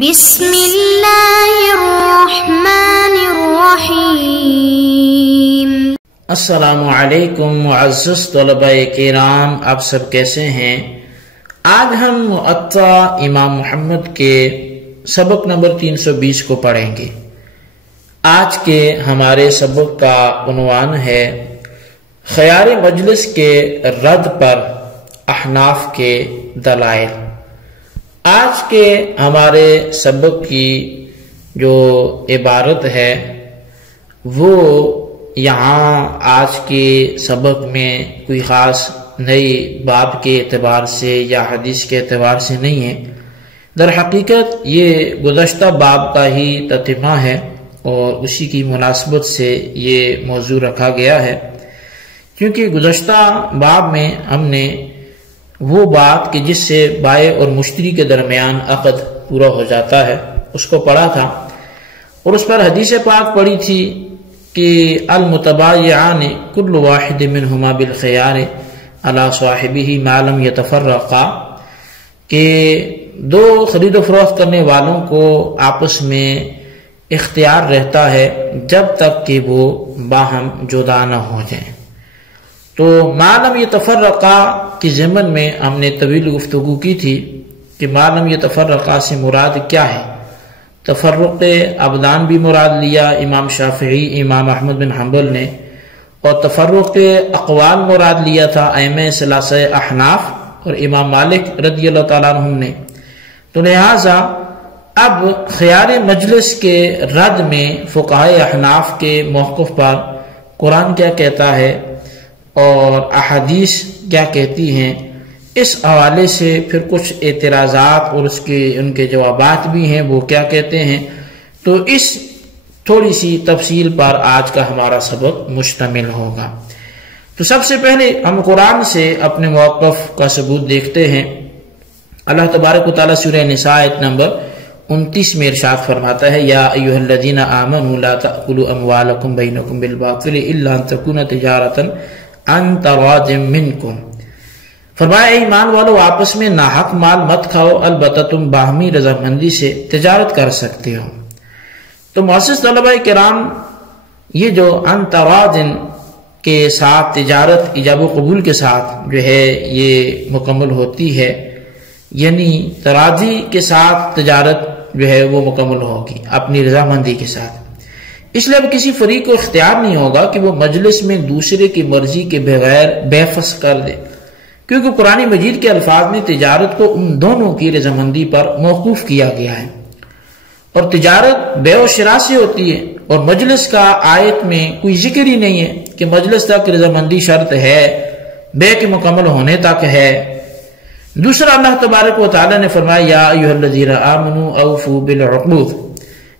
بسم اللہ الرحمن الرحیم۔ السلام علیکم معزز طلباء کرام، آپ سب کیسے ہیں؟ آج ہم معطا امام محمد کے سبق نمبر 320 کو پڑھیں گے۔ آج کے ہمارے سبق کا عنوان ہے خیار مجلس کے رد پر احناف کے دلائل۔ آج کے ہمارے سبق کی جو عبارت ہے وہ یہاں آج کے سبق میں کوئی خاص نئی باب کے اعتبار سے یا حدیث کے اعتبار سے نہیں ہے، در حقیقت یہ گزشتہ باب کا ہی تتمہ ہے اور اسی کی مناسبت سے یہ موضوع رکھا گیا ہے، کیونکہ گزشتہ باب میں ہم نے وہ بات کہ جس سے بائع اور مشتری کے درمیان عقد پورا ہو جاتا ہے اس کو پڑھا تھا، اور اس پر حدیث پاک پڑھی تھی کہ المتبایعان کل واحد منہما بالخیار علی صاحبہ ما لم یتفرقا، کہ دو خرید و فروخت کرنے والوں کو آپس میں اختیار رہتا ہے جب تک کہ وہ باہم جدا نہ ہو جائیں۔ تو ما لم یتفرقا کی ضمن میں ہم نے طویل گفتگو کی تھی کہ ما لم یتفرقا سے مراد کیا ہے۔ تفرق ابدان بھی مراد لیا امام شافعی، امام احمد بن حنبل نے، اور تفرق اقوال مراد لیا تھا ائمہ ثلاثہ احناف اور امام مالک رضی اللہ تعالیٰ عنہ نے۔ تو لہٰذا اب خیار مجلس کے رد میں فقہائے احناف کے موقف پر قرآن کیا کہتا ہے اور احادیث کیا کہتی ہیں، اس حوالے سے پھر کچھ اعتراضات اور ان کے جوابات بھی ہیں، وہ کیا کہتے ہیں۔ تو اس تھوڑی سی تفصیل پر آج کا ہمارا سبق مشتمل ہوگا۔ تو سب سے پہلے ہم قرآن سے اپنے موقف کا ثبوت دیکھتے ہیں۔ اللہ تبارک و تعالیٰ سورہ نساء آیت نمبر 29 میں ارشاد فرماتا ہے، یا ایھا الذین آمنوا لا تأکلوا اموالکم بینکم بالباطل الا ان تکون تجارۃ عن تراض منکم، فرمایا اے ایمان والو آپس میں ناحق مال مت کھاؤ، البتہ تم باہمی رضامندی سے تجارت کر سکتے ہو۔ تو معزز طلباء کرام، یہ جو عن تراض کے ساتھ تجارت ایجاب و قبول کے ساتھ جو ہے یہ مکمل ہوتی ہے، یعنی تراضی کے ساتھ تجارت جو ہے وہ مکمل ہوگی اپنی رضامندی کے ساتھ۔ اس لیے اب کسی فریق کو اختیار نہیں ہوگا کہ وہ مجلس میں دوسرے کی مرضی کے بغیر بے فسخ کر دے، کیونکہ قرآن مجید کے الفاظ میں تجارت کو ان دونوں کی رضامندی پر موقوف کیا گیا ہے، اور تجارت بے و شراء سے ہوتی ہے، اور مجلس کا آیت میں کوئی ذکر ہی نہیں ہے کہ مجلس تک رضامندی شرط ہے، بے کے مکمل ہونے تک ہے۔ دوسرا اللہ تبارک و تعالیٰ نے فرمایا، یا ایھا الذین آمنوا اوفوا بالعقود،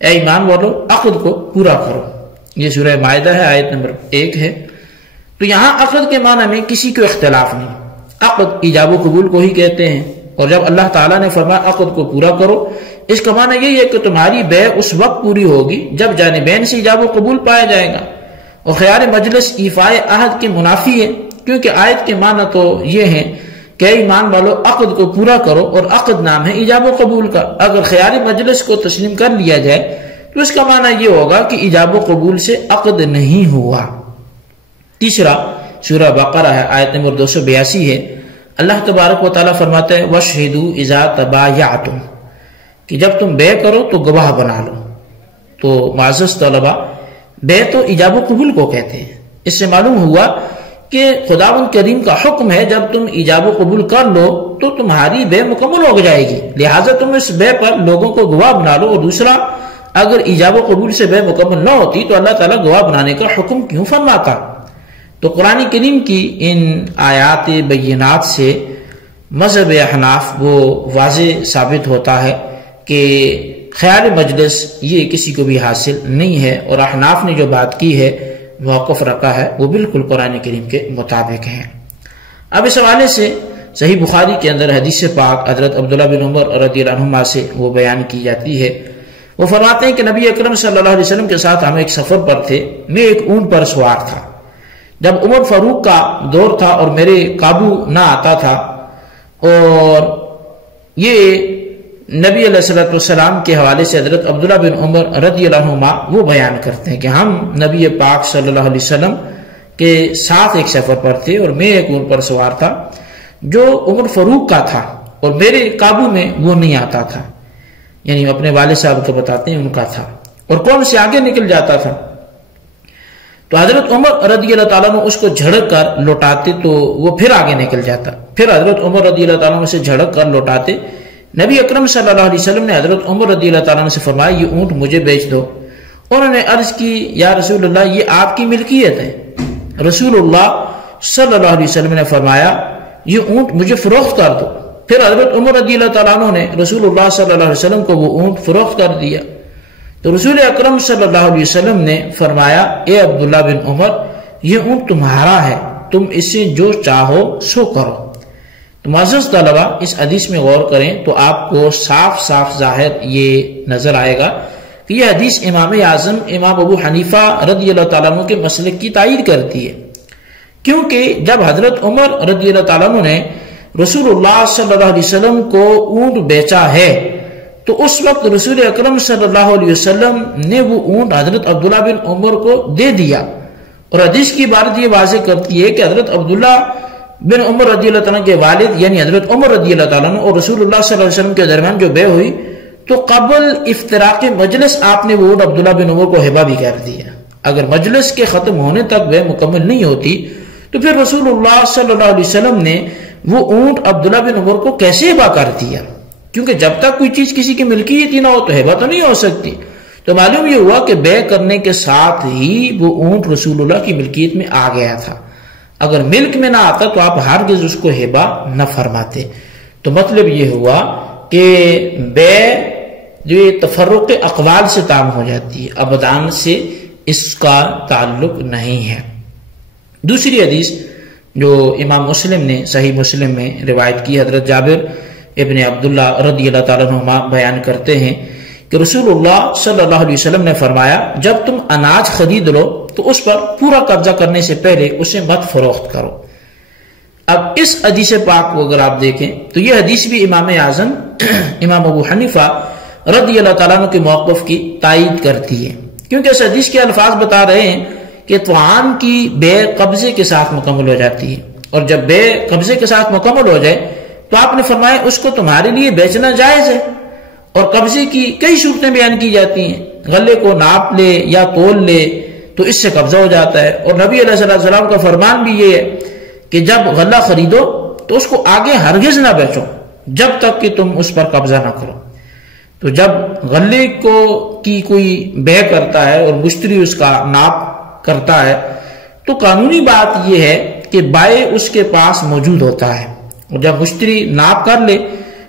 اے ایمان والو عقد کو پورا کرو۔ یہ سورہ مائدہ ہے، آیت نمبر 1 ہے۔ تو یہاں عقد کے معنی میں کسی کو اختلاف نہیں، عقد ایجاب و قبول کو ہی کہتے ہیں، اور جب اللہ تعالیٰ نے فرمایا عقد کو پورا کرو، اس کا معنی یہی ہے کہ تمہاری بے اس وقت پوری ہوگی جب جانبین سے ایجاب و قبول پایا جائے گا۔ اور خیار مجلس ایفائے عہد کے منافی ہے، کیونکہ آیت کے معنی تو یہ ہیں کہ ایمان والو عقد کو پورا کرو، اور عقد نام ہے ایجاب و قبول کا۔ اگر خیار مجلس کو تسلیم کر لیا جائے تو اس کا معنی یہ ہوگا کہ ایجاب و قبول سے عقد نہیں ہوا۔ تیسرا سورہ بقرہ ہے، آیت نمبر 282 ہے، اللہ تبارک و تعالیٰ فرماتا ہے، وَاشْهِدُوا إِذَا تَبَايَعْتُمْ، کہ جب تم بے کرو تو گواہ بنا لو۔ تو معزز طلبہ، بے تو ایجاب و قبول کو کہتے ہیں۔ اس سے معلوم ہوا کہ خداوند کریم کا حکم ہے جب تم ایجاب و قبول کر لو تو تمہاری بے مکمل ہو جائے گی، لہٰذا تم اس بے پر لوگوں کو گواہ بنا لو۔ اور دوسرا، اگر ایجاب و قبول سے بے مکمل نہ ہوتی تو اللہ تعالیٰ گواہ بنانے کا حکم کیوں فرماتا؟ تو قرآن کریم کی ان آیات بینات سے مذہب احناف وہ واضح ثابت ہوتا ہے کہ خیار مجلس یہ کسی کو بھی حاصل نہیں ہے، اور احناف نے جو بات کی ہے، موقف رکھا ہے، وہ بالکل قرآن کریم کے مطابق ہے۔ اب اس حوالے سے صحیح بخاری کے اندر حدیث پاک حضرت عبداللہ بن عمر رضی اللہ عنہما سے وہ بیان کی جاتی ہے۔ وہ فرماتے ہیں کہ نبی اکرم صلی اللہ علیہ وسلم کے ساتھ ہم ایک سفر پر تھے، میں ایک اونٹ پر سوار تھا۔ جب عمر فاروق کا دور تھا اور میرے قابو نہ آتا تھا، اور یہ نبی علیہ السلام کے حوالے سے حضرت عبداللہ بن عمر رضی اللہ عنہما وہ بیان کرتے ہیں کہ ہم نبی پاک صلی اللہ علیہ وسلم کے ساتھ ایک سفر پر تھے اور میں ایک اونٹ پر سوار تھا جو عمر فاروق کا تھا اور میرے قابو میں وہ نہیں آتا تھا، یعنی اپنے والد صاحب کو بتاتے ہیں ان کا تھا، اور کون سے آگے نکل جاتا تھا۔ تو حضرت عمر رضی اللہ تعالیٰ عنہ اس کو جھڑک کر لوٹاتے تو وہ پھر آگے نکل جاتا، پھر حضرت عمر رضی اللہ تعالیٰ عنہ سے جھڑک کر لوٹاتے۔ نبی اکرم صلی اللہ علیہ وسلم نے حضرت عمر رضی اللہ تعالیٰ عنہ سے فرمایا یہ اونٹ مجھے بیچ دو۔ انہوں نے عرض کی یا رسول اللہ یہ آپ کی ملکیت ہے۔ رسول اللہ صلی اللہ علیہ وسلم نے فرمایا یہ اونٹ مجھے فروخت کر دو۔ پھر حضرت عمر رضی اللہ تعالیٰ عنہ نے رسول اللہ صلی اللہ علیہ وسلم کو وہ اونٹ فروخت کر دیا۔ تو رسول اکرم صلی اللہ علیہ وسلم نے فرمایا اے عبداللہ بن عمر یہ اونٹ تمہارا ہے، تم اس سے جو چاہو سو کرو۔ تو معزز طلبہ اس حدیث میں غور کریں تو آپ کو صاف صاف ظاہر یہ نظر آئے گا کہ یہ حدیث امام اعظم امام ابو حنیفہ رضی اللہ تعالیٰ عنہ کے مسلک کی تائید کرتی ہے، کیونکہ جب حضرت عمر رضی اللہ تعالیٰ عنہ نے رسول اللہ صلی اللہ علیہ وسلم کو اونٹ بیچا ہے تو اس وقت رسول اکرم صلی اللہ علیہ وسلم نے وہ اونٹ حضرت عبداللہ بن عمر کو دے دیا، اور حدیث کی عبارت یہ واضح کرتی ہے کہ حضرت عبداللہ بن عمر رضی اللہ تعالیٰ کے والد یعنی حضرت عمر رضی اللہ تعالیٰ عنہ اور رسول اللہ صلی اللہ علیہ وسلم کے درمیان جو بے ہوئی تو قبل افتراق مجلس آپ نے وہ اونٹ عبداللہ بن عمر کو ہبہ بھی کر دیا۔ اگر مجلس کے ختم ہونے تک بے مکمل نہیں ہوتی تو پھر رسول اللہ صلی اللہ علیہ وسلم نے وہ اونٹ عبداللہ بن عمر کو کیسے ہبہ کر دیا، کیونکہ جب تک کوئی چیز کسی کی ملکیت ہی نہ ہو تو ہبہ تو نہیں ہو سکتی۔ تو معلوم یہ ہوا کہ بے کرنے کے ساتھ ہی وہ اونٹ رسول اللہ کی ملکیت میں آ گیا تھا، اگر ملک میں نہ آتا تو آپ ہرگز اس کو ہبہ نہ فرماتے۔ تو مطلب یہ ہوا کہ بے جو تفرق اقوال سے تام ہو جاتی ہے، ابدان سے اس کا تعلق نہیں ہے۔ دوسری حدیث جو امام مسلم نے صحیح مسلم میں روایت کی، حضرت جابر ابن عبداللہ رضی اللہ تعالیٰ عنہ بیان کرتے ہیں کہ رسول اللہ صلی اللہ علیہ وسلم نے فرمایا جب تم اناج خرید لو تو اس پر پورا قبضہ کرنے سے پہلے اسے مت فروخت کرو۔ اب اس حدیث پاک کو اگر آپ دیکھیں تو یہ حدیث بھی امام اعظم امام ابو حنیفہ رضی اللہ تعالیٰ عنہ کے موقف کی تائید کرتی ہے، کیونکہ اس حدیث کے الفاظ بتا رہے ہیں کہ طعام کی بے قبضے کے ساتھ مکمل ہو جاتی ہے، اور جب بے قبضے کے ساتھ مکمل ہو جائے تو آپ نے فرمایا اس کو تمہارے لیے بیچنا جائز ہے۔ اور قبضے کی کئی صورتیں بیان کی جاتی ہیں، غلے کو ناپ لے یا تول لے تو اس سے قبضہ ہو جاتا ہے، اور نبی علیہ السلام کا فرمان بھی یہ ہے کہ جب غلہ خریدو تو اس کو آگے ہرگز نہ بیچو جب تک کہ تم اس پر قبضہ نہ کرو۔ تو جب غلے کو کی کوئی بے کرتا ہے اور مشتری اس کا ناپ کرتا ہے تو قانونی بات یہ ہے کہ بائع اس کے پاس موجود ہوتا ہے، اور جب مشتری ناپ کر لے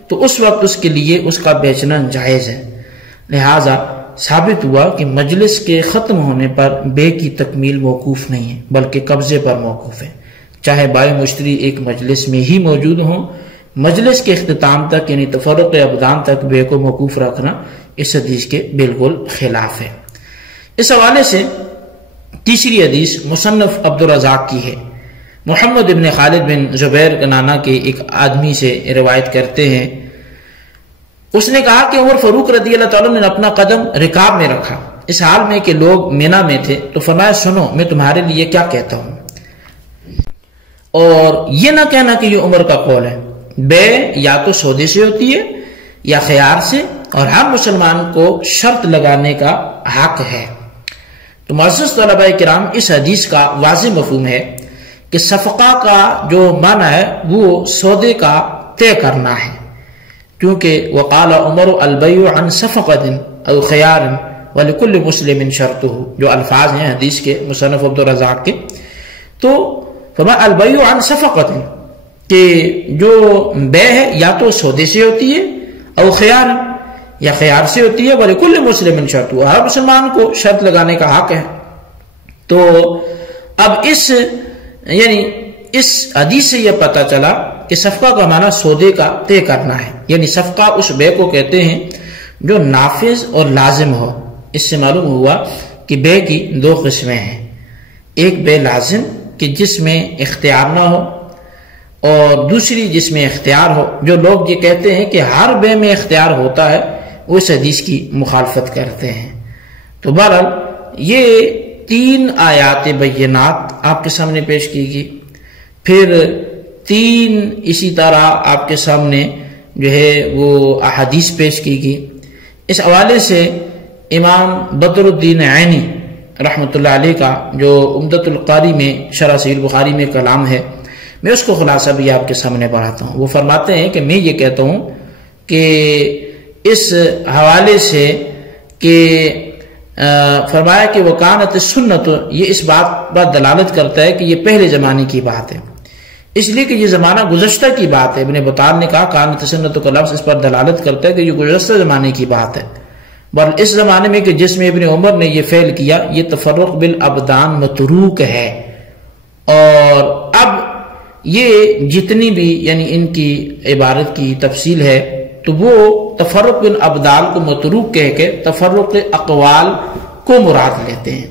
تو اس وقت اس کے لیے اس کا بیچنا جائز ہے۔ لہذا ثابت ہوا کہ مجلس کے ختم ہونے پر بے کی تکمیل موقوف نہیں ہے بلکہ قبضے پر موقوف ہے، چاہے بائع مشتری ایک مجلس میں ہی موجود ہوں۔ مجلس کے اختتام تک یعنی تفرق ابدان تک بے کو موقوف رکھنا اس حدیث کے بالکل خلاف ہے۔ اس حوالے سے تیسری حدیث مصنف عبدالرزاق کی ہے، محمد ابن خالد بن زبیر کے نانا کے ایک آدمی سے روایت کرتے ہیں، اس نے کہا کہ عمر فاروق رضی اللہ تعالیٰ نے اپنا قدم رکاب میں رکھا اس حال میں کہ لوگ مینا میں تھے، تو فرمایا سنو میں تمہارے لیے کیا کہتا ہوں، اور یہ نہ کہنا کہ یہ عمر کا قول ہے، بے یا تو سودے سے ہوتی ہے یا خیار سے، اور ہر مسلمان کو شرط لگانے کا حق ہے۔ تو معزز طلباء کرام اس حدیث کا واضح مفہوم ہے کہ صفقہ کا جو معنی ہے وہ سودے کا طے کرنا ہے، کیونکہ وقال عمر البیع عن صفقۃ او خیار ولکل مسلم شرطہ، جو الفاظ ہیں حدیث کے مصنف عبدالرزاق کے، تو فرمایا البیع عن صفقۃ کہ جو بے ہے یا تو سودے سے ہوتی ہے او خیار یا خیار سے ہوتی ہے، ولکل مسلم شرطہ، ہر مسلمان کو شرط لگانے کا حق ہے۔ تو اب اس حدیث سے یہ پتہ چلا کہ صفقہ کا معنی سودے کا طے کرنا ہے، یعنی صفقہ اس بے کو کہتے ہیں جو نافذ اور لازم ہو۔ اس سے معلوم ہوا کہ بے کی دو قسمیں ہیں، ایک بے لازم کہ جس میں اختیار نہ ہو، اور دوسری جس میں اختیار ہو. جو لوگ یہ کہتے ہیں کہ ہر بے میں اختیار ہوتا ہے وہ اس حدیث کی مخالفت کرتے ہیں. تو بہرحال یہ 3 آیات بینات آپ کے سامنے پیش کی گئی. پھر 3 اسی طرح آپ کے سامنے جو ہے وہ احادیث پیش کی گئی. اس حوالے سے امام بدر الدین عینی رحمۃ اللہ علیہ کا جو عمدۃ القاری میں شرح صحیح البخاری میں کلام ہے، میں اس کو خلاصہ بھی آپ کے سامنے پڑھاتا ہوں. وہ فرماتے ہیں کہ میں یہ کہتا ہوں کہ اس حوالے سے کہ فرمایا کہ وکانت السنت، یہ اس بات پر دلالت کرتا ہے کہ یہ پہلے زمانے کی بات ہے، اس لیے کہ یہ زمانہ گزشتہ کی بات ہے. ابن بطال نے کہا کانت السنت کا لفظ اس پر دلالت کرتا ہے کہ یہ گزشتہ زمانے کی بات ہے. بل اس زمانے میں کہ جس میں ابن عمر نے یہ فعل کیا، یہ تفرق بالابدان متروک ہے. اور اب یہ جتنی بھی یعنی ان کی عبارت کی تفصیل ہے تو وہ تفرق بالابدال کو متروک کہہ کے تفرق اقوال کو مراد لیتے ہیں.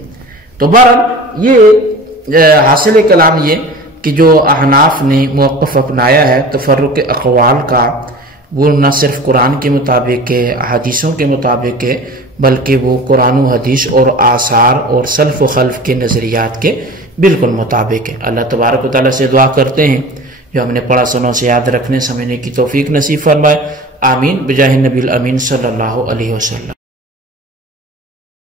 تو بہرحال یہ حاصل کلام یہ کہ جو احناف نے موقف اپنایا ہے تفرق اقوال کا، وہ نہ صرف قرآن کے مطابق ہے، حدیثوں کے مطابق ہے، بلکہ وہ قرآن و حدیث اور آثار اور سلف و خلف کے نظریات کے بالکل مطابق ہے. اللہ تبارک و تعالیٰ سے دعا کرتے ہیں جو ہم نے پڑھا سنوں سے یاد رکھنے سمجھنے کی توفیق نصیب فرمائے. آمین بجاہ نبی الامین صلی اللہ علیہ وسلم.